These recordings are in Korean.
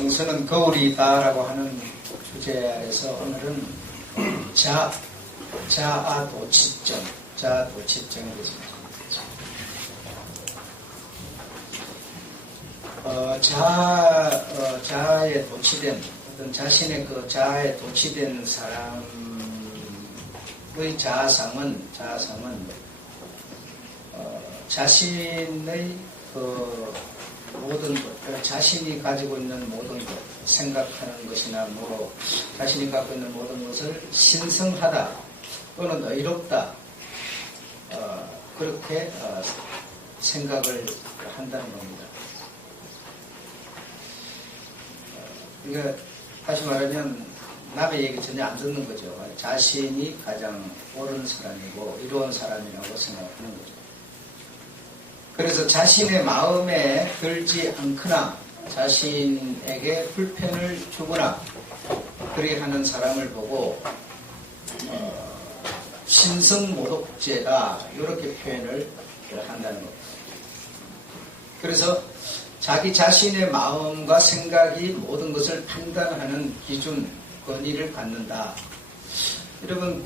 정서는 거울이다라고 하는 주제에서 오늘은 자아도취증에 대해서 자아에 도취된 어떤 자신의 그 자아에 도취된 사람의 자아상은 자신의 그 모든 것, 자신이 가지고 있는 모든 것, 생각하는 것이나 뭐 자신이 갖고 있는 모든 것을 신성하다 또는 의롭다 그렇게 생각을 한다는 겁니다. 그러니까 다시 말하면 남의 얘기 전혀 안 듣는 거죠. 자신이 가장 옳은 사람이고 이로운 사람이라고 생각하는 거죠. 그래서 자신의 마음에 들지 않거나 자신에게 불편을 주거나 그렇게 하는 사람을 보고 신성모독죄다 이렇게 표현을 한다는 겁니다. 그래서 자기 자신의 마음과 생각이 모든 것을 판단하는 기준, 권위를 갖는다. 여러분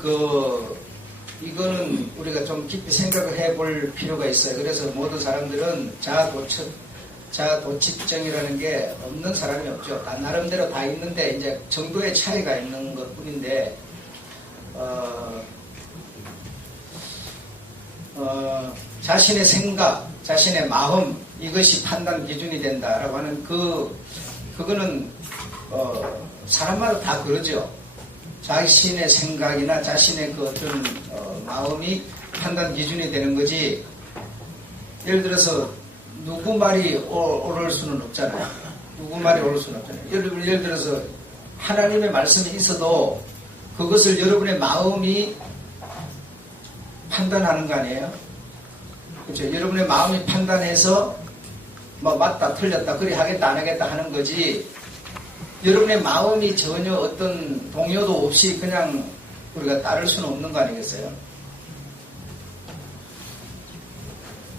이거는 우리가 좀 깊이 생각을 해볼 필요가 있어요. 그래서 모든 사람들은 자아도취증이라는 게 없는 사람이 없죠. 다 나름대로 다 있는데 이제 정도의 차이가 있는 것 뿐인데 자신의 생각, 자신의 마음 이것이 판단 기준이 된다라고 하는 그거는 사람마다 다 그러죠. 자신의 생각이나 자신의 그 어떤 마음이 판단 기준이 되는 거지. 예를 들어서 누구 말이 옳을 수는 없잖아요. 누구 말이 옳을 수는 없잖아요. 예를 들어서 하나님의 말씀이 있어도 그것을 여러분의 마음이 판단하는 거 아니에요? 그렇죠. 여러분의 마음이 판단해서 뭐 맞다 틀렸다 그리 하겠다 안 하겠다 하는 거지. 여러분의 마음이 전혀 어떤 동요도 없이 그냥 우리가 따를 수는 없는 거 아니겠어요?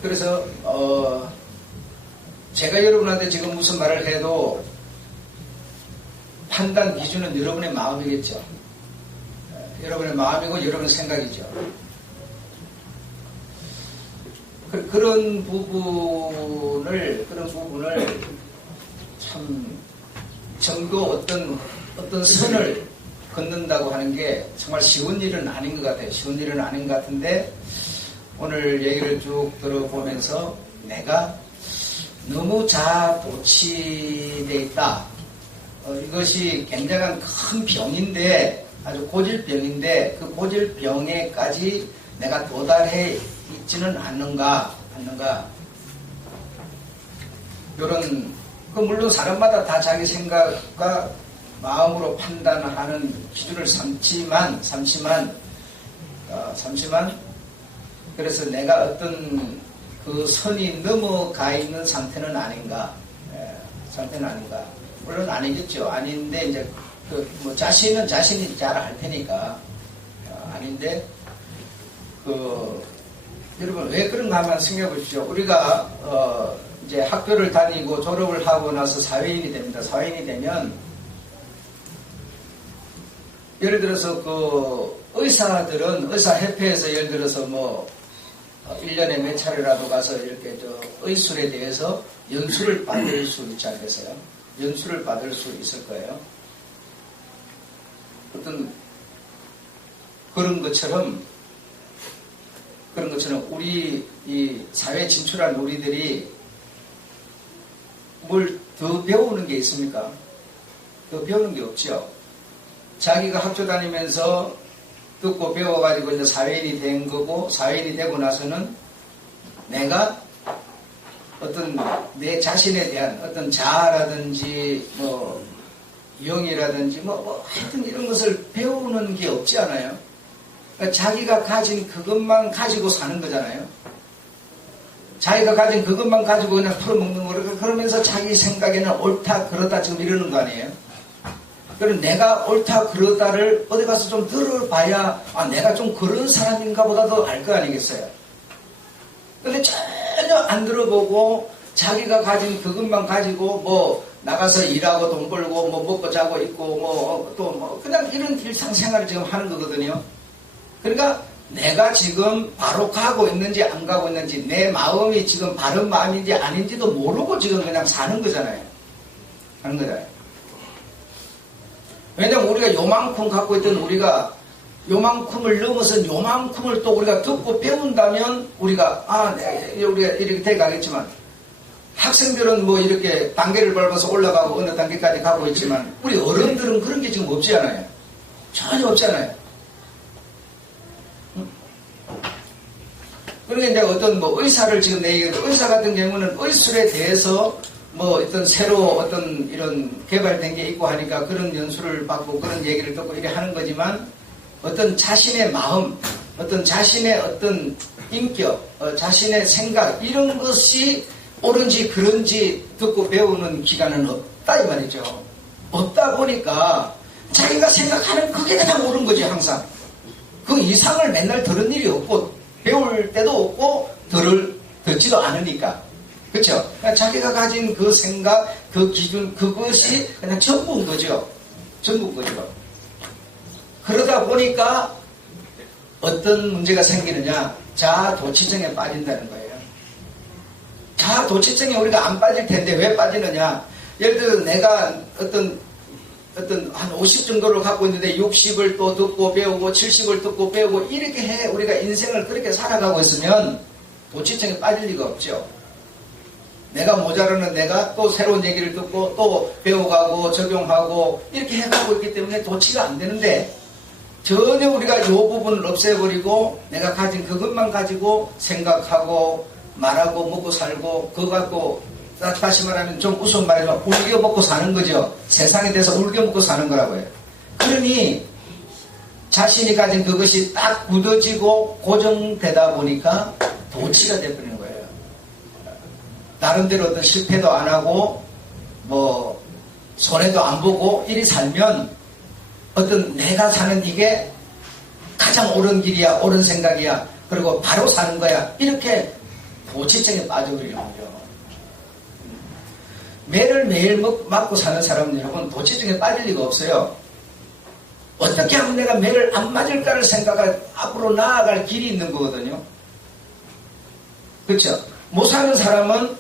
그래서 제가 여러분한테 지금 무슨 말을 해도 판단 기준은 여러분의 마음이겠죠. 여러분의 마음이고 여러분의 생각이죠. 그런 부분을 참 정도 어떤 선을 걷는다고 하는 게 정말 쉬운 일은 아닌 것 같아요. 쉬운 일은 아닌 것 같은데 오늘 얘기를 쭉 들어보면서 내가 너무 자아도취되어 있다. 이것이 굉장한 큰 병인데 아주 고질병인데 그 고질병에까지 내가 도달해 있지는 않는가 이런 물론 사람마다 다 자기 생각과 마음으로 판단하는 기준을 삼지만 그래서 내가 어떤 그 선이 넘어가 있는 상태는 아닌가. 물론 아니겠죠. 아닌데 이제 자신은 자신이 잘 알 테니까 아닌데 여러분 왜 그런가 한번 생각해 보십시오. 우리가 이제 학교를 다니고 졸업을 하고 나서 사회인이 됩니다. 사회인이 되면 예를 들어서 의사들은 의사협회에서 예를 들어서 1년에 몇 차례라도 가서 이렇게 의술에 대해서 연수를 받을 수 있지 않겠어요? 연수를 받을 수 있을 거예요. 어떤 그런 것처럼 우리 이 사회에 진출한 우리들이 뭘 더 배우는 게 있습니까? 더 배우는 게 없죠. 자기가 학교 다니면서 듣고 배워가지고 이제 사회인이 된 거고 사회인이 되고 나서는 내가 어떤 내 자신에 대한 어떤 자아라든지 영이라든지 하여튼 이런 것을 배우는 게 없지 않아요? 그러니까 자기가 가진 그것만 가지고 사는 거잖아요. 자기가 가진 그것만 가지고 그냥 풀어먹는 거를 그러면서 자기 생각에는 옳다 그러다 지금 이러는 거 아니에요? 그럼 내가 옳다 그러다를 어디 가서 좀 들어봐야 내가 좀 그런 사람인가 보다도 알 거 아니겠어요? 근데 전혀 안 들어보고 자기가 가진 그것만 가지고 나가서 일하고 돈 벌고 뭐 먹고 자고 있고 뭐 또 뭐 그냥 이런 일상생활을 지금 하는 거거든요. 그러니까 내가 지금 바로 가고 있는지 안 가고 있는지 내 마음이 지금 바른 마음인지 아닌지도 모르고 지금 그냥 사는 거잖아요. 하는 거잖아요. 왜냐면 우리가 요만큼 갖고 있던 우리가 요만큼을 넘어서 요만큼을 또 우리가 듣고 배운다면 우리가 우리가 이렇게 돼 가겠지만 학생들은 뭐 이렇게 단계를 밟아서 올라가고 어느 단계까지 가고 있지만 우리 어른들은 그런 게 지금 없지 않아요. 전혀 없잖아요. 그러니까 이제 어떤 뭐 의사를 지금 내기해도 의사 같은 경우는 의술에 대해서 뭐 어떤 새로 어떤 이런 개발된 게 있고 하니까 그런 연수를 받고 그런 얘기를 듣고 이렇게 하는 거지만 어떤 자신의 마음, 어떤 자신의 어떤 인격, 자신의 생각 이런 것이 옳은지 그런지 듣고 배우는 기간은 없다 이 말이죠. 없다 보니까 자기가 생각하는 그게 그냥 옳은 거지 항상. 그 이상을 맨날 들은 일이 없고 배울 때도 없고 듣지도 않으니까. 그렇죠? 그러니까 자기가 가진 그 생각, 그 기준, 그것이 그냥 전부인 거죠. 전부인 거죠. 그러다 보니까 어떤 문제가 생기느냐? 자아도취증에 빠진다는 거예요. 자아도취증에 우리가 안 빠질 텐데 왜 빠지느냐? 예를 들어 내가 어떤 한 50 정도를 갖고 있는데 60을 또 듣고 배우고 70을 듣고 배우고 이렇게 해 우리가 인생을 그렇게 살아가고 있으면 도취증에 빠질 리가 없죠. 내가 모자라는 내가 또 새로운 얘기를 듣고 또 배워가고 적용하고 이렇게 해가고 있기 때문에 도취가 안 되는데 전혀 우리가 이 부분을 없애버리고 내가 가진 그것만 가지고 생각하고 말하고 먹고 살고 그거 갖고 다시 말하면 좀 우스운 말이지만 울겨 먹고 사는 거죠. 세상에 대해서 울겨 먹고 사는 거라고요. 그러니 자신이 가진 그것이 딱 굳어지고 고정되다 보니까 도취가 되어버리는 거예요. 나름대로 어떤 실패도 안 하고 뭐 손해도 안 보고 이리 살면 어떤 내가 사는 이게 가장 옳은 길이야, 옳은 생각이야, 그리고 바로 사는 거야 이렇게 도취증에 빠져버리는 거죠. 매를 매일 맞고 사는 사람은 여러분 도취증에 빠질 리가 없어요. 어떻게 하면 내가 매를 안 맞을까를 생각할 앞으로 나아갈 길이 있는 거거든요. 그렇죠? 못 사는 사람은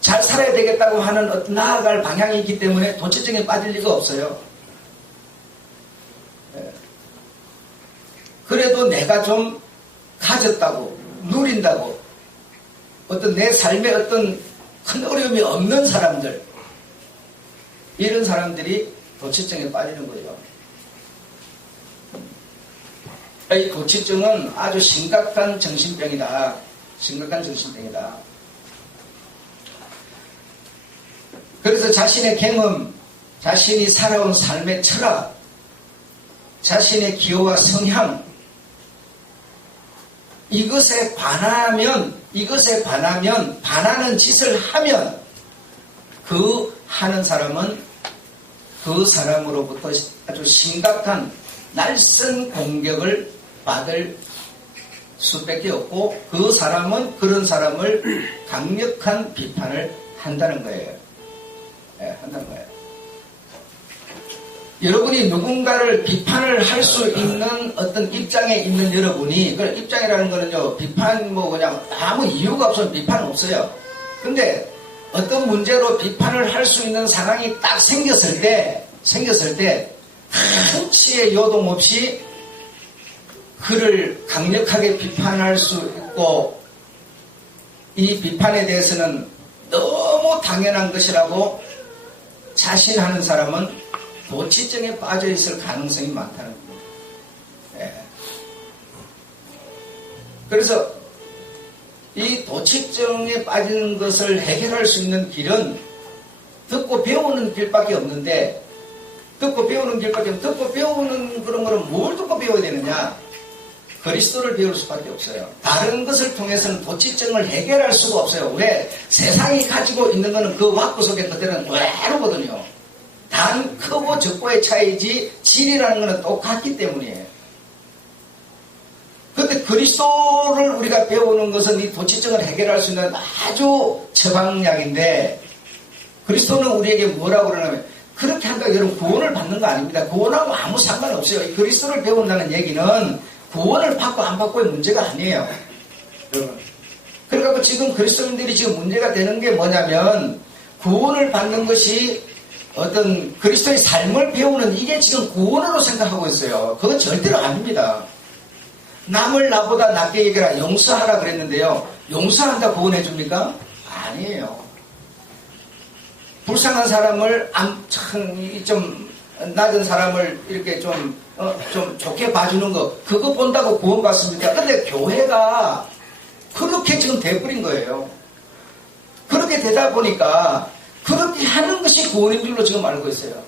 잘 살아야 되겠다고 하는 어떤 나아갈 방향이 있기 때문에 도취증에 빠질 리가 없어요. 그래도 내가 좀 가졌다고 누린다고 어떤 내 삶에 어떤 큰 어려움이 없는 사람들 이런 사람들이 도취증에 빠지는 거예요. 이 도취증은 아주 심각한 정신병이다. 심각한 정신병이다. 그래서 자신의 경험, 자신이 살아온 삶의 철학, 자신의 기호와 성향 이것에 반하면 반하는 짓을 하면 그 하는 사람은 그 사람으로부터 아주 심각한 날선 공격을 받을 수밖에 없고 그 사람은 그런 사람을 강력한 비판을 한다는 거예요. 한다는 거예요. 여러분이 누군가를 비판을 할 수 있는 어떤 입장에 있는 여러분이, 그 입장이라는 거는요, 비판 뭐 그냥 아무 이유가 없으면 비판 없어요. 근데 어떤 문제로 비판을 할 수 있는 상황이 딱 생겼을 때, 한치의 요동 없이 그를 강력하게 비판할 수 있고, 이 비판에 대해서는 너무 당연한 것이라고 자신하는 사람은 도취증에 빠져 있을 가능성이 많다는 겁니다. 네. 그래서 이 도취증에 빠지는 것을 해결할 수 있는 길은 듣고 배우는 길밖에 없는데 듣고 배우는 그런 거는 뭘 듣고 배워야 되느냐? 그리스도를 배울 수밖에 없어요. 다른 것을 통해서는 도취증을 해결할 수가 없어요. 왜? 세상이 가지고 있는 거는 그 왁구 속에 그때는 외로거든요. 단 크고 적고의 차이지 질이라는 것은 똑같기 때문이에요. 그런데 그리스도를 우리가 배우는 것은 이 도취증을 해결할 수 있는 아주 처방약인데 그리스도는 우리에게 뭐라고 그러냐면 그렇게 한다고 여러분 구원을 받는 거 아닙니다. 구원하고 아무 상관없어요. 그리스도를 배운다는 얘기는 구원을 받고 안 받고의 문제가 아니에요. 여러분. 그러니까 지금 그리스도인들이 지금 문제가 되는 게 뭐냐면 구원을 받는 것이 어떤 그리스도의 삶을 배우는 이게 지금 구원으로 생각하고 있어요. 그건 절대로 아닙니다. 남을 나보다 낫게 여기라 용서하라 그랬는데요. 용서한다 구원해 줍니까? 아니에요. 불쌍한 사람을 좀 낮은 사람을 이렇게 좀 좋게 봐주는 거 그거 본다고 구원 받습니까? 근데 교회가 그렇게 지금 돼버린 거예요. 그렇게 되다 보니까 그렇게 하는 것이 구원인 줄로 지금 알고 있어요.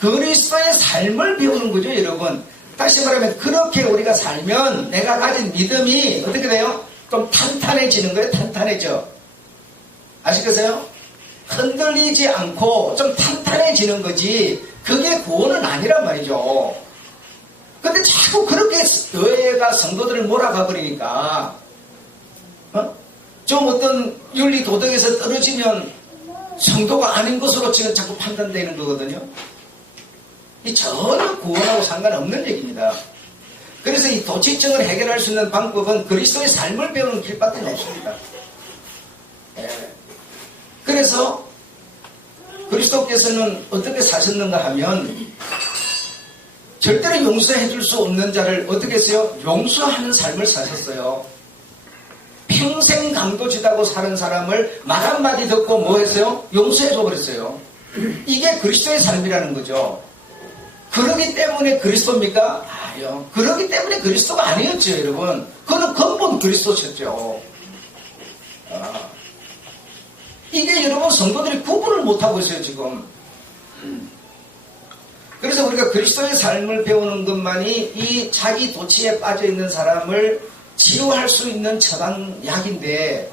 그리스도의 삶을 배우는 거죠, 여러분. 다시 말하면 그렇게 우리가 살면 내가 가진 믿음이 어떻게 돼요? 좀 탄탄해지는 거예요. 탄탄해져. 아시겠어요? 흔들리지 않고 좀 탄탄해지는 거지 그게 구원은 아니란 말이죠. 근데 자꾸 그렇게 교회가 성도들을 몰아가 버리니까 좀 어떤 윤리 도덕에서 떨어지면 성도가 아닌 것으로 지금 자꾸 판단되는 거거든요. 이 전혀 구원하고 상관없는 얘기입니다. 그래서 이 도취증을 해결할 수 있는 방법은 그리스도의 삶을 배우는 길밖에 없습니다. 그래서 그리스도께서는 어떻게 사셨는가 하면 절대로 용서해 줄 수 없는 자를 어떻게 했어요? 용서하는 삶을 사셨어요. 평생 강도지다고 사는 사람을 말 한마디 듣고 뭐 했어요? 용서해 줘버렸어요. 이게 그리스도의 삶이라는 거죠. 그러기 때문에 그리스도입니까? 아니요. 그러기 때문에 그리스도가 아니었죠, 여러분. 그는 근본 그리스도셨죠. 이게 여러분 성도들이 구분을 못하고 있어요, 지금. 그래서 우리가 그리스도의 삶을 배우는 것만이 이 자기 도취에 빠져있는 사람을 치유할 수 있는 처방약인데,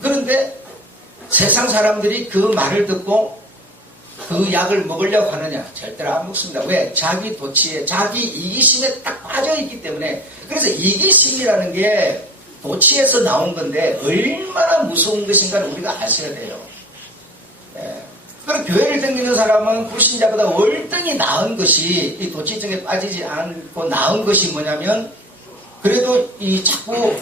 그런데 세상 사람들이 그 말을 듣고 그 약을 먹으려고 하느냐? 절대로 안 먹습니다. 왜? 자기 도취에, 자기 이기심에 딱 빠져있기 때문에. 그래서 이기심이라는 게 도취에서 나온 건데 얼마나 무서운 것인가를 우리가 아셔야 돼요. 그럼 교회를 다니는 사람은 불신자보다 월등히 나은 것이, 이 도취증에 빠지지 않고 나은 것이 뭐냐면, 그래도 이 자꾸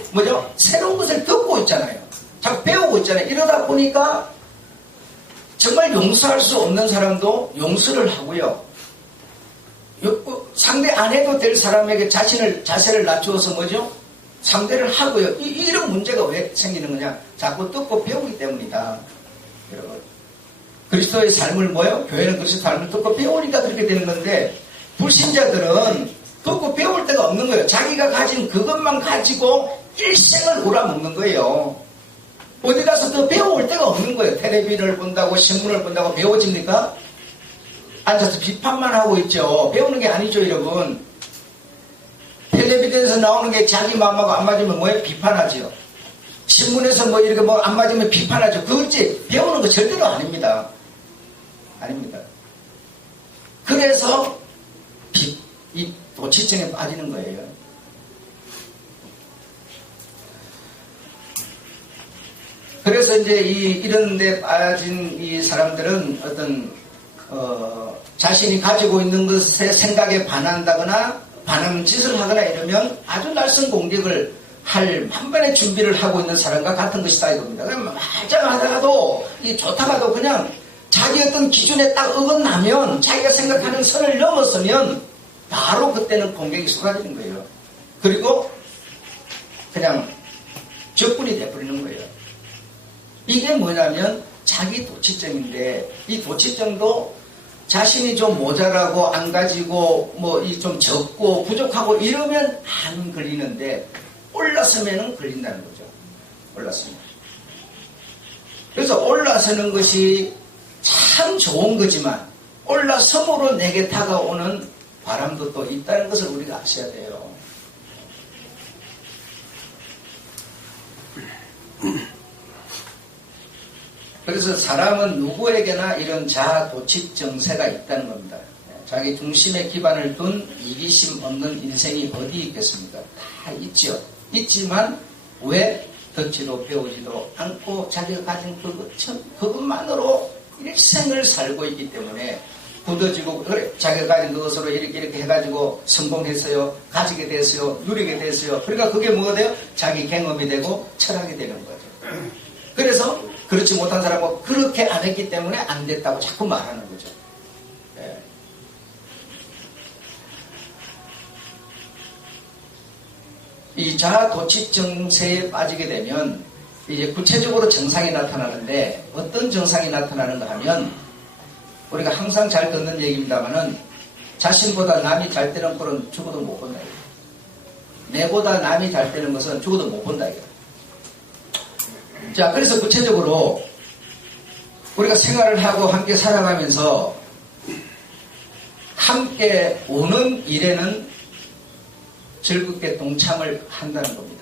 새로운 것을 듣고 있잖아요. 자꾸 배우고 있잖아요. 이러다 보니까 정말 용서할 수 없는 사람도 용서를 하고요. 상대 안 해도 될 사람에게 자세를 낮추어서 상대를 하고요. 이런 문제가 왜 생기는 거냐? 자꾸 듣고 배우기 때문이다. 여러분. 그리스도의 삶을 교회는 그리스도의 삶을 듣고 배우니까 그렇게 되는 건데, 불신자들은 듣고 배울 데가 없는 거예요. 자기가 가진 그것만 가지고 일생을 우라먹는 거예요. 어디 가서 더 배워올 데가 없는 거예요. 텔레비전을 본다고 신문을 본다고 배워집니까? 앉아서 비판만 하고 있죠. 배우는 게 아니죠, 여러분. 텔레비전에서 나오는 게 자기 마음하고 안 맞으면 비판하죠. 신문에서 이렇게 안 맞으면 비판하죠. 그렇지 배우는 거 절대로 아닙니다. 아닙니다. 그래서 이 도취증에 빠지는 거예요. 그래서 이제 이런 데 빠진 이 사람들은 어떤 자신이 가지고 있는 것에 생각에 반한다거나 반하는 짓을 하거나 이러면 아주 날선 공격을 할 만반의 준비를 하고 있는 사람과 같은 것이다 이겁니다. 그러면 말짱하다가도 좋다가도 그냥 자기 어떤 기준에 딱 어긋나면, 자기가 생각하는 선을 넘었으면 바로 그때는 공격이 쏟아지는 거예요. 그리고 그냥 적군이 돼버리는 거예요. 이게 뭐냐면 자기 도취증인데, 이 도취증도 자신이 좀 모자라고 안 가지고 좀 적고 부족하고 이러면 안 걸리는데 올라서면은 걸린다는 거죠. 올라서면. 그래서 올라서는 것이 참 좋은 거지만 올라섬으로 내게 다가오는 바람도 또 있다는 것을 우리가 아셔야 돼요. 그래서 사람은 누구에게나 이런 자아도취 정세가 있다는 겁니다. 자기 중심에 기반을 둔 이기심 없는 인생이 어디 있겠습니까? 다 있죠. 있지만 왜 듣지도 배우지도 않고 자기가 가진 그것만으로 일생을 살고 있기 때문에 굳어지고, 그래, 자기가 가진 그것으로 이렇게 해가지고 성공했어요, 가지게 됐어요, 누리게 됐어요. 그러니까 그게 뭐가 돼요? 자기 경험이 되고 철학이 되는 거죠. 그래서 그렇지 못한 사람은 그렇게 안 했기 때문에 안 됐다고 자꾸 말하는 거죠. 네. 이 자아도취 증세에 빠지게 되면 이제 구체적으로 증상이 나타나는데, 어떤 증상이 나타나는가 하면, 우리가 항상 잘 듣는 얘기입니다만은, 자신보다 남이 잘 되는 꼴은 죽어도 못 본다. 내보다 남이 잘 되는 것은 죽어도 못 본다. 자, 그래서 구체적으로 우리가 생활을 하고 함께 살아가면서 함께 오는 일에는 즐겁게 동참을 한다는 겁니다.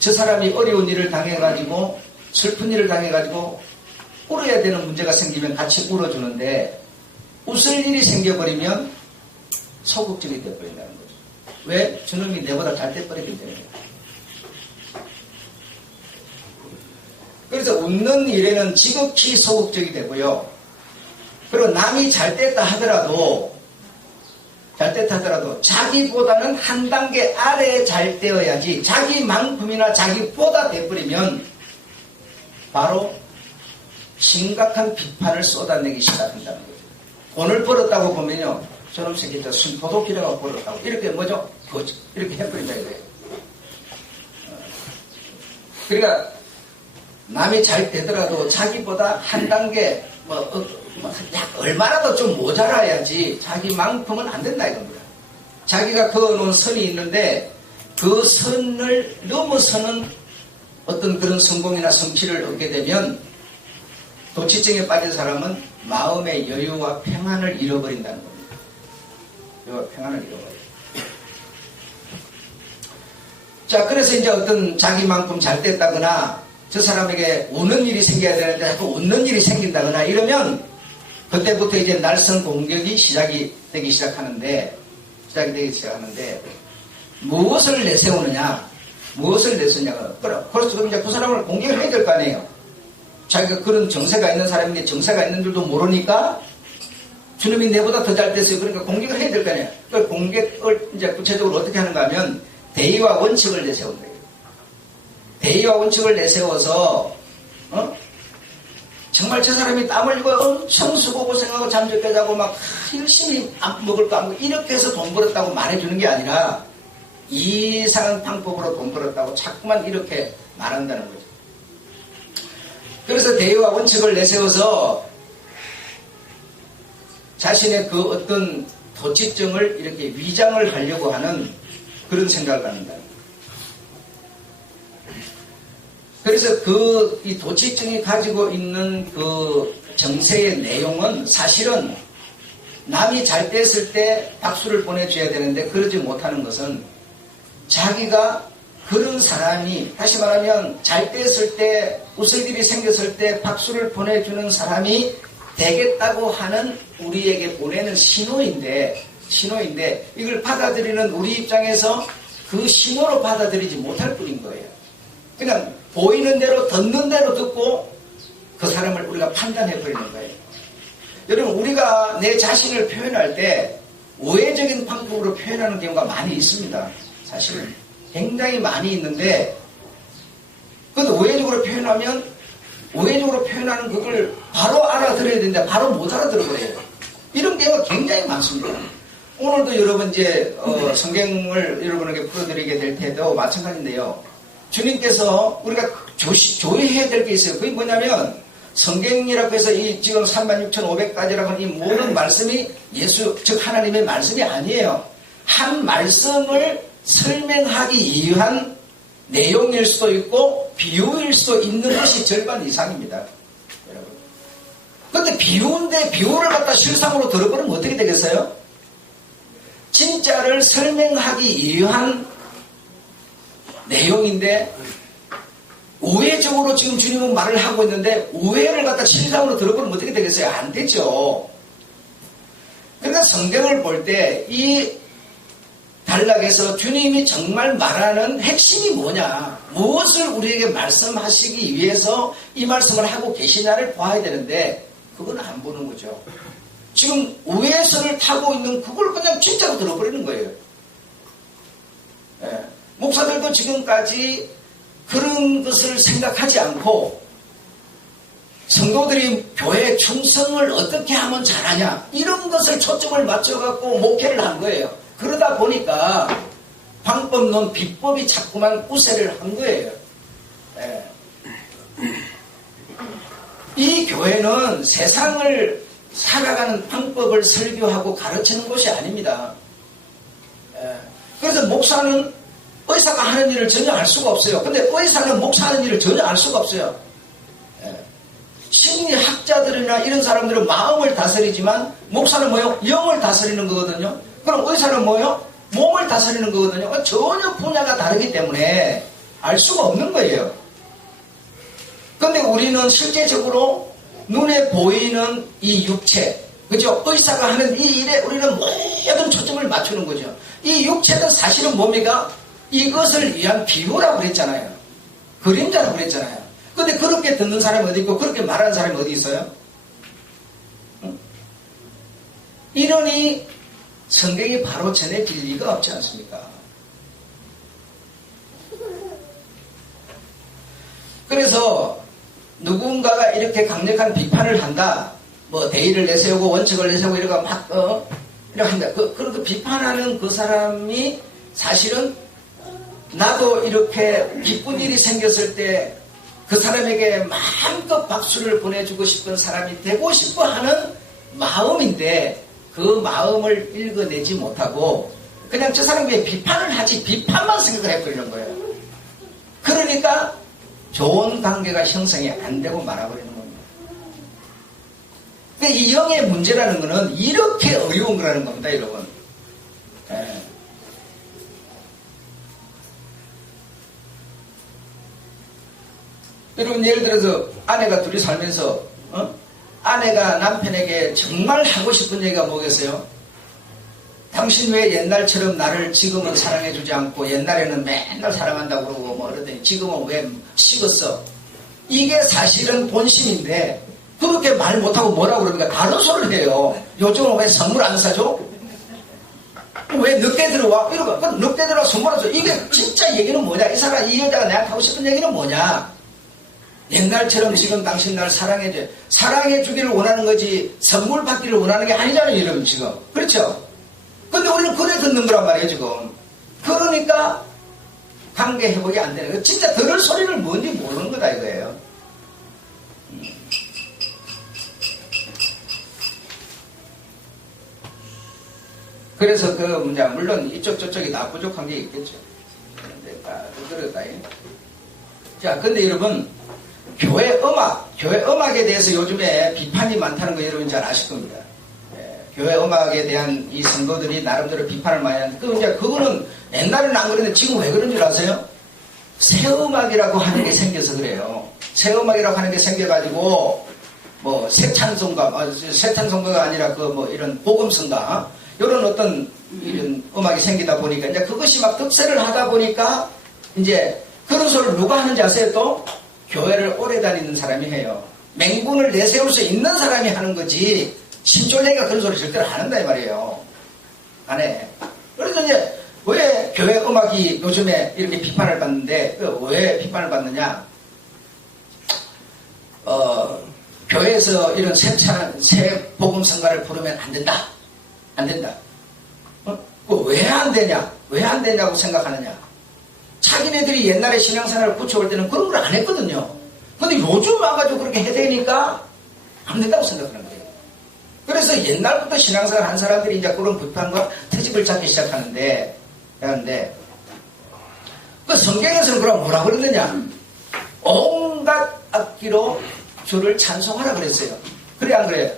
저 사람이 어려운 일을 당해가지고, 슬픈 일을 당해가지고 울어야 되는 문제가 생기면 같이 울어주는데, 웃을 일이 생겨버리면 소극적이 되어버린다는 거죠. 왜? 저놈이 내보다 잘 돼버리기 때문에. 그래서 웃는 일에는 지극히 소극적이 되고요. 그리고 남이 잘 됐다 하더라도 자기보다는 한 단계 아래에 잘 되어야지, 자기만큼이나 자기보다 돼버리면 바로 심각한 비판을 쏟아내기 시작한다는 거죠. 돈을 벌었다고 보면요, 저놈 새끼 저 순포도기라고 벌었다고, 이렇게 뭐죠? 이렇게 해버린다 이거예요. 그러니까 남이 잘 되더라도 자기보다 한 단계 얼마나 더 좀 모자라야지 자기만큼은 안 된다 이겁니다. 자기가 그어놓은 선이 있는데 그 선을 넘어서는 어떤 그런 성공이나 성취를 얻게 되면, 도취증에 빠진 사람은 마음의 여유와 평안을 잃어버린다는 겁니다. 여유와 평안을 잃어버려요. 자, 그래서 이제 어떤 자기만큼 잘 됐다거나, 저 사람에게 우는 일이 생겨야 되는데 자꾸 웃는 일이 생긴다거나 이러면, 그때부터 이제 날선 공격이 시작이 되기 시작하는데, 무엇을 내세우느냐, 그래서 이제 그 사람을 공격을 해야 될 거 아니에요. 자기가 그런 정세가 있는 사람인데, 정세가 있는 줄도 모르니까 주님이 내보다 더 잘 됐어요. 그러니까 공격을 해야 될 거 아니에요. 그 공격을 이제 구체적으로 어떻게 하는가 하면, 대의와 원칙을 내세운다. 대의와 원칙을 내세워서, 정말 저 사람이 땀 흘리고 엄청 쓰고 고생하고 잠적게 자고 막 열심히 먹을 거 안 먹고 이렇게 해서 돈 벌었다고 말해주는 게 아니라, 이상한 방법으로 돈 벌었다고 자꾸만 이렇게 말한다는 거죠. 그래서 대의와 원칙을 내세워서 자신의 그 어떤 도취증을 이렇게 위장을 하려고 하는 그런 생각을 갖는다. 그래서 이 도취증이 가지고 있는 그 정세의 내용은 사실은 남이 잘 됐을 때 박수를 보내줘야 되는데, 그러지 못하는 것은 자기가 그런 사람이, 다시 말하면 잘 됐을 때, 웃을 일이 생겼을 때 박수를 보내주는 사람이 되겠다고 하는 우리에게 보내는 신호인데 이걸 받아들이는 우리 입장에서 그 신호로 받아들이지 못할 뿐인 거예요. 그냥 보이는 대로 듣는 대로 듣고 그 사람을 우리가 판단해버리는 거예요. 여러분, 우리가 내 자신을 표현할 때 우회적인 방법으로 표현하는 경우가 많이 있습니다. 사실은 굉장히 많이 있는데, 그런데 우회적으로 표현하는 그걸 바로 알아들어야 되는데 바로 못 알아들어버려요. 이런 경우가 굉장히 많습니다. 오늘도 여러분 이제 성경을 여러분에게 풀어드리게 될 때도 마찬가지인데요. 주님께서 우리가 조회해야 될 게 있어요. 그게 뭐냐면, 성경이라고 해서 이 지금 36,500가지라고 하는 이 모든 말씀이 즉 하나님의 말씀이 아니에요. 한 말씀을 설명하기 위한 내용일 수도 있고 비유일 수도 있는 것이 절반 이상입니다. 여러분. 그런데 비유인데 비유를 갖다 실상으로 들어버리면 어떻게 되겠어요? 진짜를 설명하기 위한 내용인데 우회적으로 지금 주님은 말을 하고 있는데 우회를 갖다 실상으로 들어보면 어떻게 되겠어요? 안 되죠. 그러니까 성경을 볼 때 이 단락에서 주님이 정말 말하는 핵심이 뭐냐, 무엇을 우리에게 말씀하시기 위해서 이 말씀을 하고 계시냐를 봐야 되는데 그건 안 보는 거죠. 지금 우회선을 타고 있는 그걸 그냥 진짜로 들어버리는 거예요. 예. 목사들도 지금까지 그런 것을 생각하지 않고 성도들이 교회 충성을 어떻게 하면 잘하냐 이런 것을 초점을 맞춰갖고 목회를 한 거예요. 그러다 보니까 방법론 비법이 자꾸만 우세를 한 거예요. 예. 이 교회는 세상을 살아가는 방법을 설교하고 가르치는 곳이 아닙니다. 예. 그래서 목사는 의사가 하는 일을 전혀 알 수가 없어요. 근데 의사는 목사 하는 일을 전혀 알 수가 없어요. 예. 심리학자들이나 이런 사람들은 마음을 다스리지만 목사는 뭐요? 영을 다스리는 거거든요. 그럼 의사는 뭐요? 몸을 다스리는 거거든요. 전혀 분야가 다르기 때문에 알 수가 없는 거예요. 근데 우리는 실제적으로 눈에 보이는 이 육체, 그죠? 의사가 하는 이 일에 우리는 모든 초점을 맞추는 거죠. 이 육체는 사실은 뭡니까? 이것을 위한 비유라고 그랬잖아요. 그림자라고 그랬잖아요. 근데 그렇게 듣는 사람이 어디 있고 그렇게 말하는 사람이 어디 있어요? 응? 이러니 성경이 바로 전해질 리가 없지 않습니까? 그래서 누군가가 이렇게 강력한 비판을 한다, 뭐 대의를 내세우고 원칙을 내세우고 이러고 막 이렇게 한다. 그렇게 비판하는 그 사람이 사실은 나도 이렇게 기쁜 일이 생겼을 때 그 사람에게 마음껏 박수를 보내주고 싶은 사람이 되고 싶어 하는 마음인데 그 마음을 읽어내지 못하고 그냥 저 사람에게 비판을 하지 비판만 생각을 해버리는 거예요. 그러니까 좋은 관계가 형성이 안 되고 말아버리는 겁니다. 그러니까 이 영의 문제라는 것은 이렇게 어려운 거라는 겁니다, 여러분. 예. 여러분 예를 들어서 아내가 둘이 살면서 아내가 남편에게 정말 하고 싶은 얘기가 뭐겠어요? 당신 왜 옛날처럼 나를 지금은 사랑해주지 않고 옛날에는 맨날 사랑한다고 그러고 뭐 그러더니 지금은 왜 식었어? 이게 사실은 본심인데 그렇게 말 못하고 뭐라고 그러니까 다른 소리를 해요. 요즘은 왜 선물 안 사줘? 왜 늦게 들어와? 이러고 늦게 들어와 선물 안 줘. 이게 진짜 얘기는 뭐냐? 이 사람 이 여자가 내한테 하고 싶은 얘기는 뭐냐? 옛날처럼 지금 당신 날 사랑해줘. 사랑해주기를 원하는 거지 선물 받기를 원하는 게 아니잖아요, 여러분 지금. 그렇죠? 근데 우리는 그래 듣는 거란 말이에요, 지금. 그러니까 관계 회복이 안 되는 거예요. 진짜 들을 소리를 뭔지 모르는 거다 이거예요. 그래서 물론 이쪽 저쪽이 다 부족한 게 있겠죠. 그런데 다 그렇다. 자, 근데 여러분 교회 음악에 대해서 요즘에 비판이 많다는 거 여러분 잘 아실 겁니다. 교회 음악에 대한 이 성도들이 나름대로 비판을 많이 하는데 그거는 옛날에는 안 그랬는데 지금 왜 그런 줄 아세요? 새 음악이라고 하는 게 생겨서 그래요. 새 음악이라고 하는 게 생겨가지고 뭐 새 찬송가가 아니라 이런 복음성가 이런 어떤 이런 음악이 생기다 보니까 이제 그것이 막 득세를 하다 보니까 이제 그런 소리를 누가 하는지 아세요? 또 교회를 오래 다니는 사람이 해요. 맹군을 내세울 수 있는 사람이 하는 거지 신졸래가 그런 소리 절대로 안 한다 이 말이에요. 안 해. 그래서 이제 왜 교회 음악이 요즘에 이렇게 비판을 받는데 왜 비판을 받느냐? 교회에서 이런 새 복음성가를 부르면 안 된다. 안 된다. 왜 안 되냐? 왜 안 되냐고 생각하느냐? 자기네들이 옛날에 신앙생활을 붙여올 때는 그런 걸 안 했거든요. 근데 요즘 와가지고 그렇게 해대니까 안 된다고 생각하는 거예요. 그래서 옛날부터 신앙생활 한 사람들이 이제 그런 비판과 트집을 잡기 시작하는데, 그 성경에서는 그럼 뭐라 그랬느냐? 온갖 악기로 주를 찬송하라 그랬어요. 그래, 안 그래요?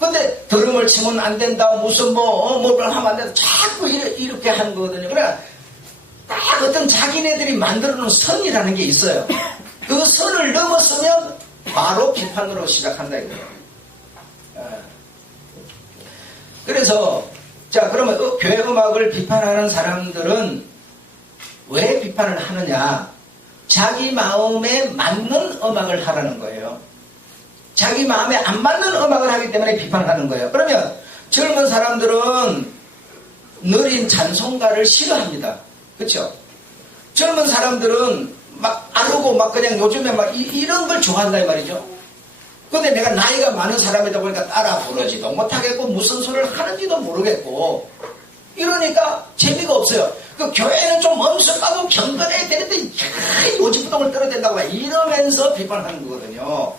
근데 드럼을 치면 안 된다, 무슨 뭘 하면 안 된다, 자꾸 이렇게 하는 거거든요. 그러니까 딱 어떤 자기네들이 만들어 놓은 선이라는 게 있어요. 그 선을 넘었으면 바로 비판으로 시작한다 이거예요. 그래서 자, 그러면 교회 음악을 비판하는 사람들은 왜 비판을 하느냐? 자기 마음에 맞는 음악을 하라는 거예요. 자기 마음에 안 맞는 음악을 하기 때문에 비판을 하는 거예요. 그러면 젊은 사람들은 느린 찬송가를 싫어합니다. 그렇죠? 젊은 사람들은 막 아르고 막 그냥 요즘에 막 이런 걸 좋아한다 이 말이죠. 근데 내가 나이가 많은 사람이다 보니까 따라 부르지도 못하겠고 무슨 소리를 하는지도 모르겠고 이러니까 재미가 없어요. 그 교회는 좀 엄숙하고 경건해야 되는데 요지부동을 떨어야 된다고 이러면서 비판하는 거거든요.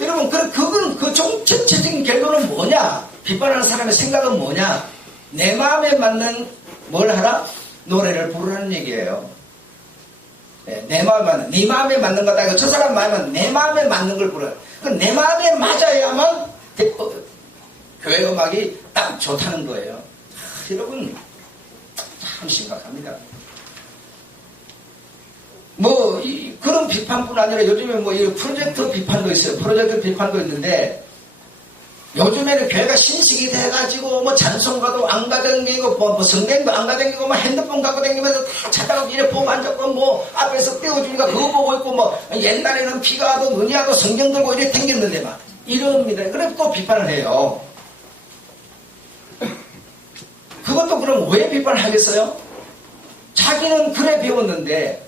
여러분 그건 그 전체적인 결론은 뭐냐? 비판하는 사람의 생각은 뭐냐? 내 마음에 맞는 뭘 하라? 노래를 부르라는 얘기예요. 내 마음에 맞는, 네 마음에 맞는 거다. 이거 저 사람 마음에 내 마음에 맞는 걸 부르라. 내 마음에 맞아야만 교회 음악이 딱 좋다는 거예요. 여러분 참 심각합니다. 그런 비판뿐 아니라 요즘에 이 프로젝트 비판도 있어요. 프로젝트 비판도 있는데 요즘에는 교회가 신식이 돼가지고 찬송가도 안 가다니고 성경도 안 가다니고 핸드폰 갖고 다니면서 다 찾아가고 이래 보고 앉았고 앞에서 떼어주니까 그거 보고 있고 옛날에는 비가 와도 눈이 와도 성경 들고 이래 댕겼는데 막 이럽니다. 그래 또 비판을 해요. 그것도 그럼 왜 비판을 하겠어요? 자기는 그래 배웠는데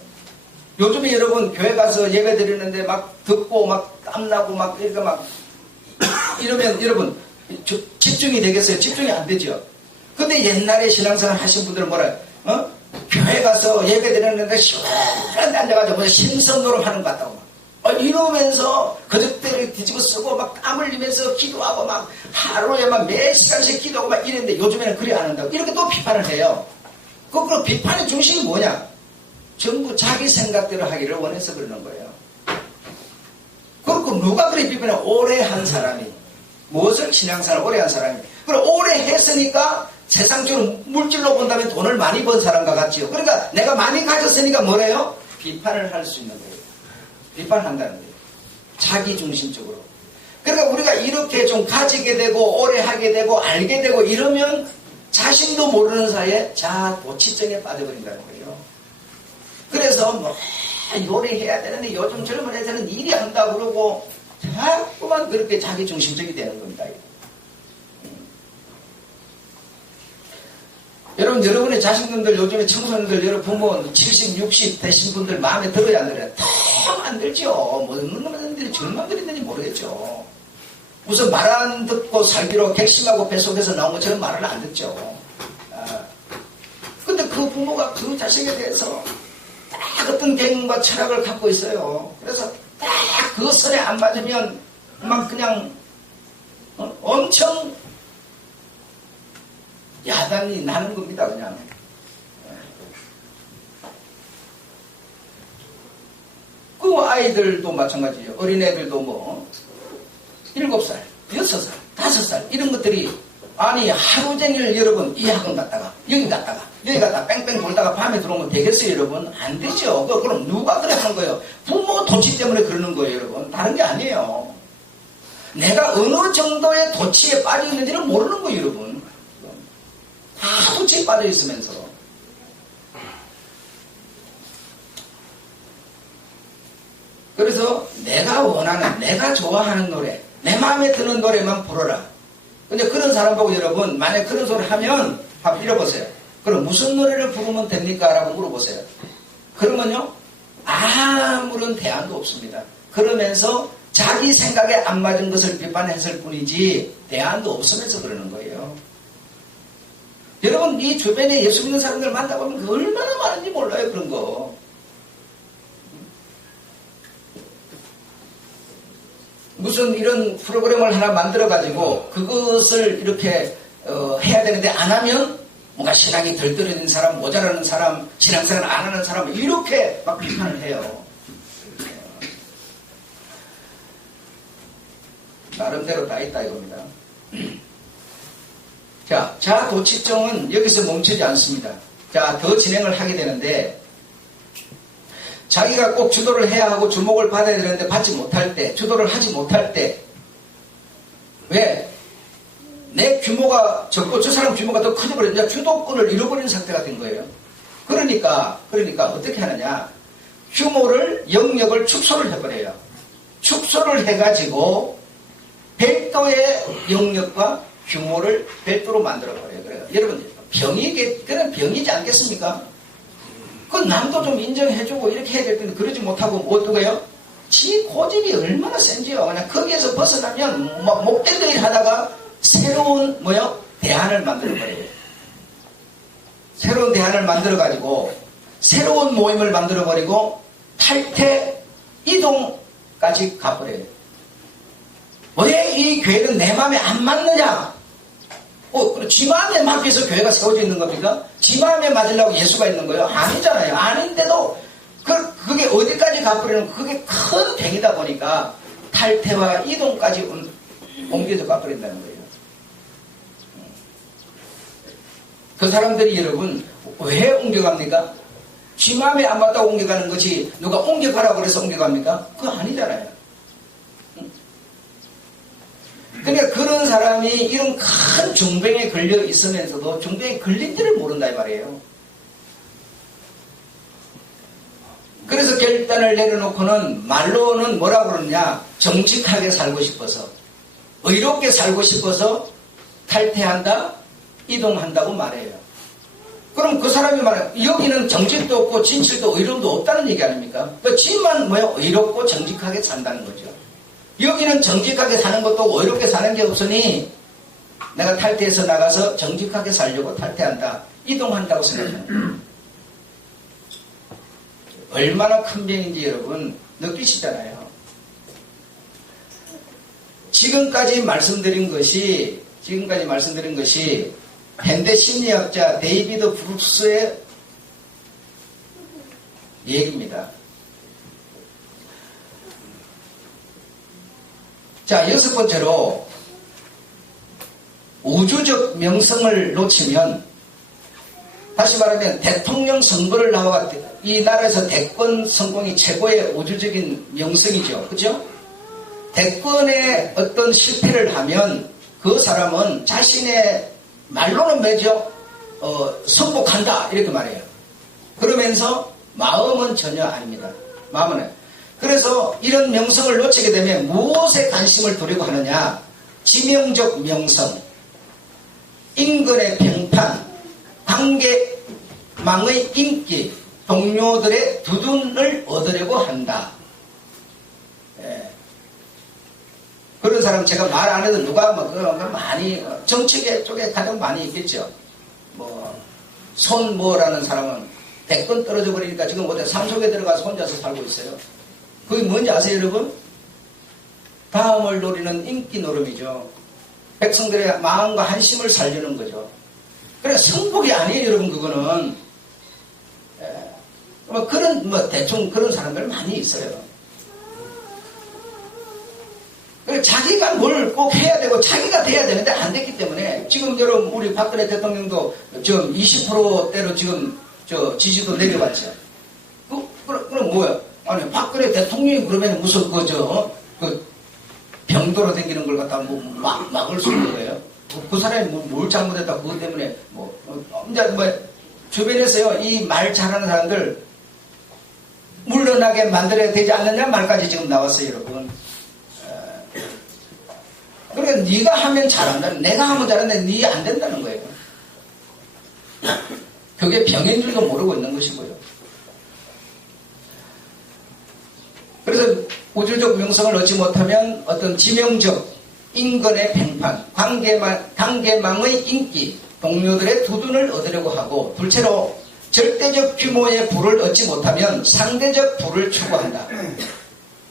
요즘에 여러분 교회 가서 예배 드리는데 막 듣고 막 땀나고 이러면 여러분 집중이 되겠어요? 집중이 안 되죠. 근데 옛날에 신앙생활 하신 분들은 뭐라 교회 가서 예배 드리는데 시원한데 앉아가지고 신선노름 하는 것 같다고 이러면서 거적대를 뒤집어 쓰고 땀 흘리면서 기도하고 하루에 몇 시간씩 기도하고 이랬는데 요즘에는 그리 안 한다고 이렇게 또 비판을 해요. 그 비판의 중심이 뭐냐? 전부 자기 생각대로 하기를 원해서 그러는 거예요. 그렇고 누가 그래 비판해? 오래 한 사람이 무엇을 신앙생활 오래 한 사람이 그럼 오래 했으니까 세상적으로 물질로 본다면 돈을 많이 번 사람과 같지요. 그러니까 내가 많이 가졌으니까 뭐래요? 비판을 할 수 있는 거예요. 비판한다는 거예요. 자기중심적으로. 그러니까 우리가 이렇게 좀 가지게 되고 오래 하게 되고 알게 되고 이러면 자신도 모르는 사이에 자도취증에 빠져버린다는 거예요. 그래서 요리해야 되는데 요즘 젊은 애들은 일이 한다고 그러고 자꾸만 그렇게 자기중심적이 되는 겁니다. 여러분의 자식분들 요즘에 청소년들 여러분 부모 70, 60 되신 분들 마음에 들어야 안 들어요? 통 안 들죠. 무슨 놈들이 저런 놈들이 있는지 모르겠죠. 무슨 말 안 듣고 살기로 객심하고 뱃속에서 나온 것처럼 말을 안 듣죠. 근데 그 부모가 그 자식에 대해서 딱 어떤 개념과 철학을 갖고 있어요. 그래서 딱 그 선에 안 맞으면 그냥 엄청 야단이 나는 겁니다. 그냥. 그 아이들도 마찬가지예요. 어린애들도 7살, 6살, 5살 이런 것들이 하루 종일 여러분 이 학원 갔다가 여기 갔다가 뺑뺑 돌다가 밤에 들어오면 되겠어요 여러분? 안 되죠. 그럼 누가 그래 하는 거예요? 부모 도치 때문에 그러는 거예요 여러분. 다른 게 아니에요. 내가 어느 정도의 도치에 빠져 있는지는 모르는 거예요 여러분. 다 도치에 빠져 있으면서. 그래서 내가 원하는, 내가 좋아하는 노래, 내 마음에 드는 노래만 부르라. 근데 그런 사람 보고 여러분, 만약 그런 소리 하면 한번 잃어보세요. 그럼 무슨 노래를 부르면 됩니까? 라고 물어보세요. 그러면요, 아무런 대안도 없습니다. 그러면서 자기 생각에 안 맞은 것을 비판했을 뿐이지 대안도 없으면서 그러는 거예요. 여러분, 이 주변에 예수 믿는 사람들 만나보면 얼마나 많은지 몰라요, 그런 거. 무슨 이런 프로그램을 하나 만들어가지고 그것을 이렇게 해야 되는데 안 하면 뭔가 신앙이 덜 떨어지는 사람, 모자라는 사람, 신앙생활 안 하는 사람 이렇게 막 비판을 해요. 나름대로 다 있다 이겁니다. 자, 자도취증은 여기서 멈추지 않습니다. 자, 더 진행을 하게 되는데 자기가 꼭 주도를 해야 하고 주목을 받아야 되는데 받지 못할 때, 주도를 하지 못할 때 왜? 내 규모가 적고 저 사람 규모가 더 커져버리니까 주도권을 잃어버리는 상태가 된 거예요. 그러니까 어떻게 하느냐. 규모를, 영역을 축소를 해버려요. 축소를 해가지고 별도의 영역과 규모를 별도로 만들어버려요. 그래요. 여러분, 그런 병이지 않겠습니까? 그 남도 좀 인정해주고 이렇게 해야 될 텐데 그러지 못하고 어떡해요? 지 고집이 얼마나 센지요. 그냥 거기에서 벗어나면 못된 일 하다가 새로운 대안을 만들어버려요. 새로운 대안을 만들어가지고 새로운 모임을 만들어버리고 탈퇴, 이동까지 가버려요. 왜 이 교회는 내 마음에 안 맞느냐? 지 마음에 맞게서 교회가 세워져 있는 겁니까? 지 마음에 맞으려고 예수가 있는 거예요? 아니잖아요. 아닌데도 그게 어디까지 가버리는 그게 큰 병이다 보니까 탈퇴와 이동까지 옮겨져 가버린다는 거예요. 그 사람들이 여러분 왜 옮겨갑니까? 지 마음에 안 맞다고 옮겨가는 거지 누가 옮겨가라고 그래서 옮겨갑니까? 그거 아니잖아요. 그러니까 그런 사람이 이런 큰 중병에 걸려 있으면서도 중병에 걸린지를 모른다 이 말이에요. 그래서 결단을 내려놓고는 말로는 뭐라고 그러느냐, 정직하게 살고 싶어서, 의롭게 살고 싶어서 탈퇴한다, 이동한다고 말해요. 그럼 그 사람이 말해요. 여기는 정직도 없고 진실도 의로움도 없다는 얘기 아닙니까? 그 지만 의롭고 정직하게 산다는 거죠. 여기는 정직하게 사는 것도 의롭게 사는 게 없으니 내가 탈퇴해서 나가서 정직하게 살려고 탈퇴한다, 이동한다고 생각합니다. 얼마나 큰 병인지 여러분 느끼시잖아요. 지금까지 말씀드린 것이 현대 심리학자 데이비드 브룩스의 얘기입니다. 자, 6번째로 우주적 명성을 놓치면, 다시 말하면 대통령 선거를 나와 이 나라에서 대권 성공이 최고의 우주적인 명성이죠. 그죠? 대권에 어떤 실패를 하면 그 사람은 자신의 말로는 뭐죠? 승복한다 이렇게 말해요. 그러면서 마음은 전혀 아닙니다. 마음은. 그래서 이런 명성을 놓치게 되면 무엇에 관심을 두려고 하느냐? 지명적 명성, 인권의 평판, 관계망의 인기, 동료들의 두둔을 얻으려고 한다. 예. 그런 사람 제가 말 안 해도 누가 많이 정치계 쪽에 가장 많이 있겠죠. 손모라는 사람은 대권 떨어져 버리니까 지금 어디 산속에 들어가서 혼자서 살고 있어요. 그게 뭔지 아세요, 여러분? 다음을 노리는 인기 노름이죠. 백성들의 마음과 한심을 살리는 거죠. 그래, 승복이 아니에요, 여러분, 그거는. 대충 그런 사람들 많이 있어요. 그래, 자기가 뭘 꼭 해야 되고, 자기가 돼야 되는데 안 됐기 때문에, 지금 여러분, 우리 박근혜 대통령도 지금 20%대로 지금 지지도 내려왔죠. 그럼 뭐야? 아니, 박근혜 대통령이 그러면 무슨 병도로 생기는 걸 갖다 막을 수 있는 거예요? 그 사람이 뭘 잘못했다, 그것 때문에, 주변에서요, 이 말 잘하는 사람들, 물러나게 만들어야 되지 않느냐 말까지 지금 나왔어요, 여러분. 그러니까 네가 하면 잘한다, 내가 하면 잘하는데 네 안 된다는 거예요. 그게 병인 줄도 모르고 있는 것이고요. 그래서 우주적 명성을 얻지 못하면 어떤 지명적 인권의 팽판, 관계망의 인기, 동료들의 두둔을 얻으려고 하고, 둘째로 절대적 규모의 부를 얻지 못하면 상대적 부를 추구한다.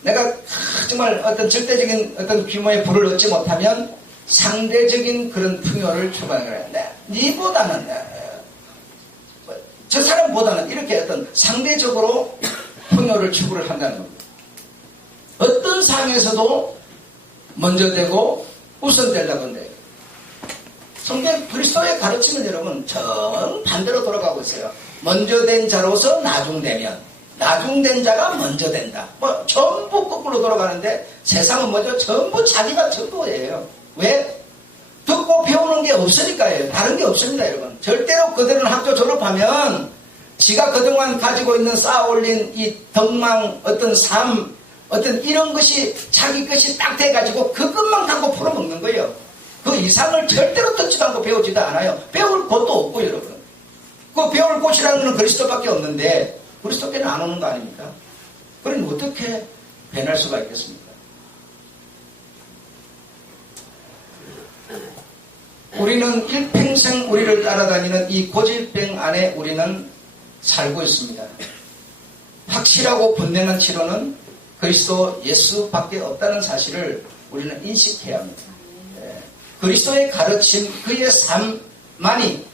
내가 정말 어떤 절대적인 어떤 규모의 부를 얻지 못하면 상대적인 그런 풍요를 추구하는 거야. 니보다는, 저 사람보다는 이렇게 어떤 상대적으로 풍요를 추구를 한다는 겁니다. 어떤 상황에서도 먼저 되고 우선되려고 한다. 성경 그리스도의 가르침은 여러분 정반대로 돌아가고 있어요. 먼저 된 자로서 나중되면 나중된 자가 먼저 된다. 전부 거꾸로 돌아가는데 세상은 뭐죠? 전부 자기가 전부예요. 왜? 듣고 배워 게 없으니까요. 다른 게 없습니다, 여러분. 절대로 그들은 학교 졸업하면 지가 그동안 가지고 있는 쌓아올린 이 덕망, 어떤 삶, 어떤 이런 것이 자기 것이 딱 돼가지고 그것만 갖고 풀어먹는 거예요. 그 이상을 절대로 듣지도 않고 배우지도 않아요. 배울 곳도 없고, 여러분. 그 배울 곳이라는 건 그리스도밖에 없는데 그리스도께는 안 오는 거 아닙니까? 그러니 어떻게 변할 수가 있겠습니까? 우리는 일평생 우리를 따라다니는 이 고질병 안에 우리는 살고 있습니다. 확실하고 분명한 치료는 그리스도 예수밖에 없다는 사실을 우리는 인식해야 합니다. 그리스도의 가르침, 그의 삶만이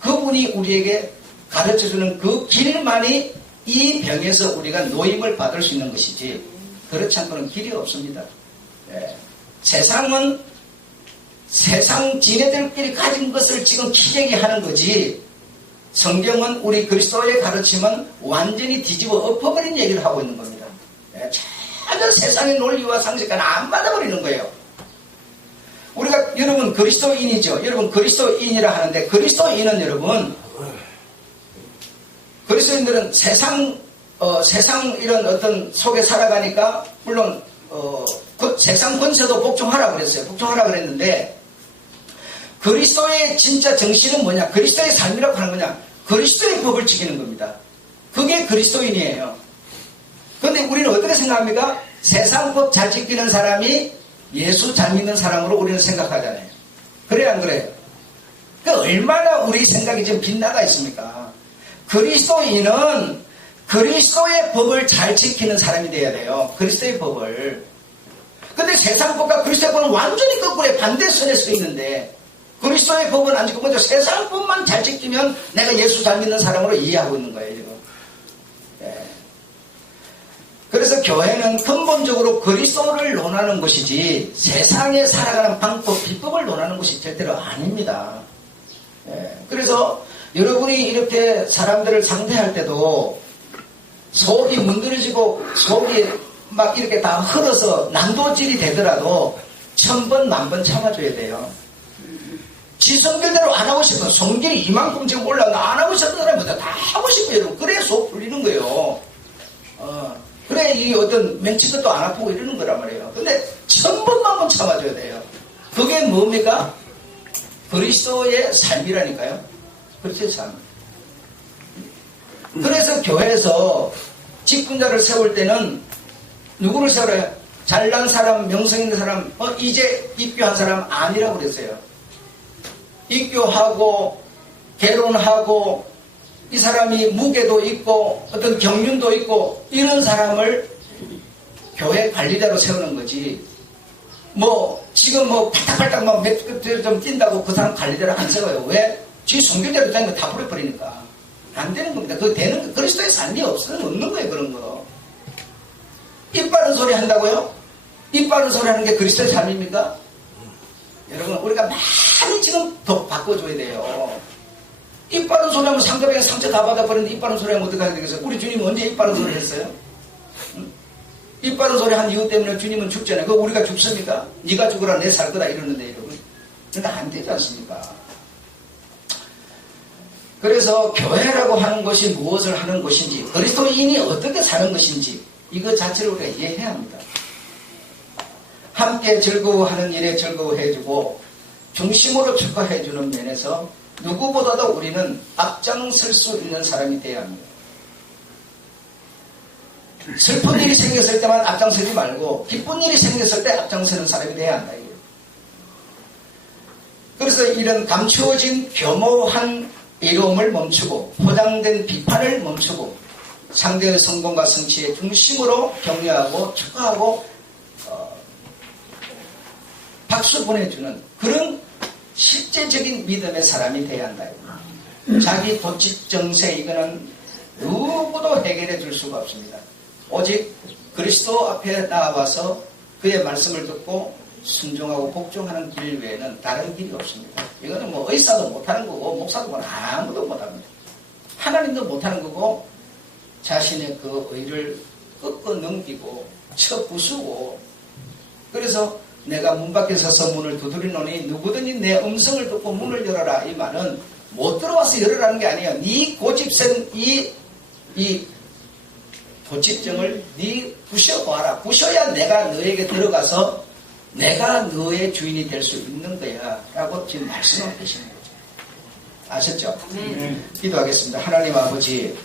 그분이 우리에게 가르쳐주는 그 길만이 이 병에서 우리가 노임을 받을 수 있는 것이지, 그렇지 않고는 길이 없습니다. 세상은 세상 지네들끼리 가진 것을 지금 기대게 하는 거지, 성경은 우리 그리스도의 가르침은 완전히 뒤집어 엎어버린 얘기를 하고 있는 겁니다. 전혀 세상의 논리와 상식과는 안 맞아버리는 거예요. 우리가, 여러분 그리스도인이죠. 여러분 그리스도인이라 하는데, 그리스도인은 여러분, 그리스도인들은 세상 이런 어떤 속에 살아가니까, 물론, 그 세상 권세도 복종하라 그랬어요. 복종하라 그랬는데, 그리스도의 진짜 정신은 뭐냐? 그리스도의 삶이라고 하는 거냐? 그리스도의 법을 지키는 겁니다. 그게 그리스도인이에요. 그런데 우리는 어떻게 생각합니까? 세상 법 잘 지키는 사람이 예수 잘 믿는 사람으로 우리는 생각하잖아요. 그래요, 안 그래요? 그 얼마나 우리 생각이 지금 빗나가 있습니까? 그리스도인은 그리스도의 법을 잘 지키는 사람이 돼야 돼요. 그리스도의 법을. 근데 세상 법과 그리스도의 법은 완전히 거꾸로 반대선에 서 있는데, 그리스도의 법은 안 지키고 먼저 세상 법만 잘 지키면 내가 예수 잘 믿는 사람으로 이해하고 있는 거예요, 지금. 그래서 교회는 근본적으로 그리스도를 논하는 것이지 세상에 살아가는 방법, 비법을 논하는 것이 절대로 아닙니다. 그래서 여러분이 이렇게 사람들을 상대할 때도 속이 문드러지고 속이 막 이렇게 다 흘러서 난도질이 되더라도 1000번, 10,000번 참아줘야 돼요. 지 성질대로 안 하고 싶으면, 성질이 이만큼 지금 올라가 안 하고 싶은 사람보다 다 하고 싶어요, 여러분. 그래야 속 풀리는 거예요. 그래, 이 어떤 멘치도 안 아프고 이러는 거란 말이에요. 근데 1000번만 참아줘야 돼요. 그게 뭡니까? 그리스도의 삶이라니까요. 그리스도의 삶. 그래서 교회에서 직분자를 세울 때는 누구를 세워요? 잘난 사람, 명성 있는 사람, 이제 입교한 사람 아니라고 그랬어요. 입교하고 결혼하고 이 사람이 무게도 있고 어떤 경륜도 있고 이런 사람을 교회 관리자로 세우는 거지, 지금 팔딱팔딱 몇 좀 뛴다고 그 사람 관리자로 안 세워요. 왜? 지 성질대로 다니면 다 버려버리니까 안 되는 겁니다. 그거 되는 거, 그리스도의 삶이 없는 거예요. 그런 거. 입 바른 소리 한다고요? 입 바른 소리 하는 게 그리스도의 삶입니까? 여러분, 우리가 많이 지금 더 바꿔줘야 돼요. 입 바른 소리 하면 상대방이 상처 다 받아버리는데 입 바른 소리 하면 어떻게 해야 되겠어요? 우리 주님은 언제 입 바른 소리 했어요? 응? 입 바른 소리 한 이유 때문에 주님은 죽잖아요. 그거 우리가 죽습니까? 네가 죽어라 내 살 거다 이러는데, 여러분. 그러니까 안 되지 않습니까? 그래서 교회라고 하는 것이 무엇을 하는 것인지, 그리스도인이 어떻게 사는 것인지, 이거 자체를 우리가 이해해야 합니다. 함께 즐거워하는 일에 즐거워해주고 중심으로 축하해주는 면에서 누구보다도 우리는 앞장설 수 있는 사람이 되어야 합니다. 슬픈 일이 생겼을 때만 앞장서지 말고 기쁜 일이 생겼을 때 앞장서는 사람이 되어야 한다. 그래서 이런 감추어진 겸허한 이로움을 멈추고 포장된 비판을 멈추고 상대의 성공과 성취의 중심으로 격려하고 축하하고 박수 보내주는 그런 실제적인 믿음의 사람이 되어야 한다. 자기 도치정세 이거는 누구도 해결해 줄 수가 없습니다. 오직 그리스도 앞에 나와서 그의 말씀을 듣고 순종하고 복종하는 길 외에는 다른 길이 없습니다. 이거는 의사도 못하는 거고 목사도 아무도 못합니다. 하나님도 못하는 거고 자신의 그 의를 꺾어 넘기고 쳐 부수고, 그래서 내가 문 밖에 서서 문을 두드리노니 누구든지 내 음성을 듣고 문을 열어라. 이 말은 못 들어와서 열으라는 게 아니에요. 네 고집센 이 고집증을 네 부셔봐라. 부셔야 내가 너에게 들어가서 내가 너의 주인이 될 수 있는 거야. 라고 지금 말씀하고 계시는 거죠. 아셨죠? 네. 기도하겠습니다. 하나님 아버지,